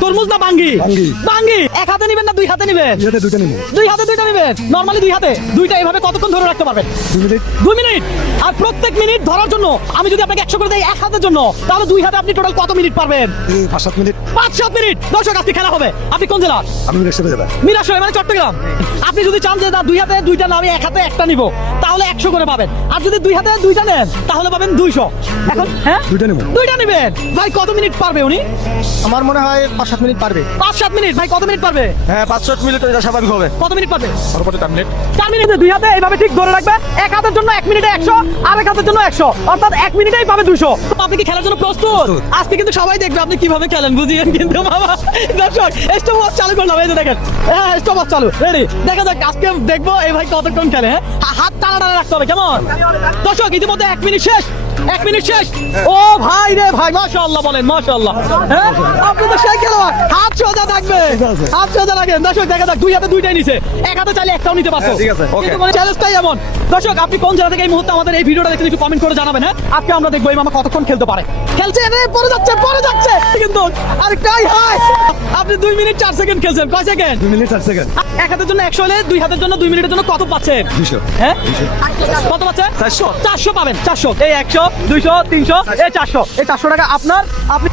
তরমুজ না বাঙ্গি? বাঙ্গি। এক হাতে নিবেন না দুই হাতে নিবেন? দুইটা নিবো। দুই হাতে দুইটা নিবেন। নরমালি দুই হাতে দুইটা। এইভাবে কতক্ষণ ধরে রাখতে পারবেন? 2 মিনিট। 2 মিনিট। আর প্রত্যেক মিনিট ধরার জন্য আমি যদি আপনাকে 100 করে দেই এক হাতের জন্য, তাহলে দুই হাতে আপনি টোটাল কত মিনিট পারবেন? 5-7 মিনিট। 5-7 মিনিট। দর্শক, আজকে খেলা হবে। আপনি কোন জেলা? আমি মিরাশে যাবো। মিরাশয় মানে চট্টগ্রাম। আপনি যদি চান যে না দুই হাতে দুইটা না আমি এক হাতে একটা নিব, তাহলে 100 করে পাবেন। আর যদি দুই হাতে দুইটা নেন তাহলে পাবেন 200। এখন হ্যাঁ দুইটা নেবো। দুইটা নেবেন। ভাই কত মিনিট পারবে উনি? আমার মনে হয় 5-7 মিনিট পারবে। 5-7 মিনিট। ভাই কত মিনিট পারবে? হ্যাঁ 5-7 মিনিট এটা স্বাভাবিক হবে। কত মিনিট পারবে? সর্বোচ্চ 4 মিনিট। 4 মিনিটে দুই হাতে এইভাবে ঠিক ধরে রাখবে। এক হাতের জন্য 1 মিনিটে 100, আর এক হাতের জন্য 100, অর্থাৎ 1 মিনিটেই পাবে 200। আপনি কি খেলার জন্য প্রস্তুত? আজকে কিন্তু সবাই দেখবে আপনি কিভাবে খেলেন, বুঝিয়েন কিন্তু বাবা। দর্শক, স্টপ ওয়াচ চালু করলাম, এই যে দেখেন। হ্যাঁ, স্টপ ওয়াচ চালু, রেডি। দেখা যাক আজকে দেখবো এই ভাই কতক্ষণ খেলে। হ্যাঁ, হাত টানা রাখতে হবে, কেমন? দর্শক, ইতিমধ্যে 1 মিনিট শেষ। 1 মিনিট শেষ। ও ভাই রে ভাই, মাশাআল্লাহ বলেন, মাশাআল্লাহ। হ্যাঁ, আপনি তো সেই খেলোয়াড়। হাত সোজা থাকবে, হাত সোজা রাখেন। দর্শক, দেখা যাক দুই হাতে দুইটাই নিছে। এক হাতে চাইলে একটাও নিতে পারতো। ঠিক আছে, ওকে। কিন্তু মানে চ্যালেঞ্জটাই এমন। দর্শক, আপনি কোন জেলা থেকে এই মুহূর্তে আমাদের এই ভিডিওটা দেখতে একটু কমেন্ট করে জানাবেন। হ্যাঁ, আজকে আমরা দেখবো এই মামা কতক্ষণ খেলতে পারে। খেলছে রে, পড়ে যাচ্ছে, পড়ে যাচ্ছে কিন্তু। আর কাই হাই, আপনি 2 মিনিট 4 সেকেন্ড খেলছেন। কয় সেকেন্ড? 2 minute 4 second. এক হাতের জন্য 100 হলে দুই হাতের জন্য 2 মিনিটের জন্য কত পাচ্ছেন? 200। হ্যাঁ, কত পাচ্ছেন? 400। 400 পাবেন। 400। এই 100, 200, 300, এই 400। এই 400 টাকা আপনার। আপনি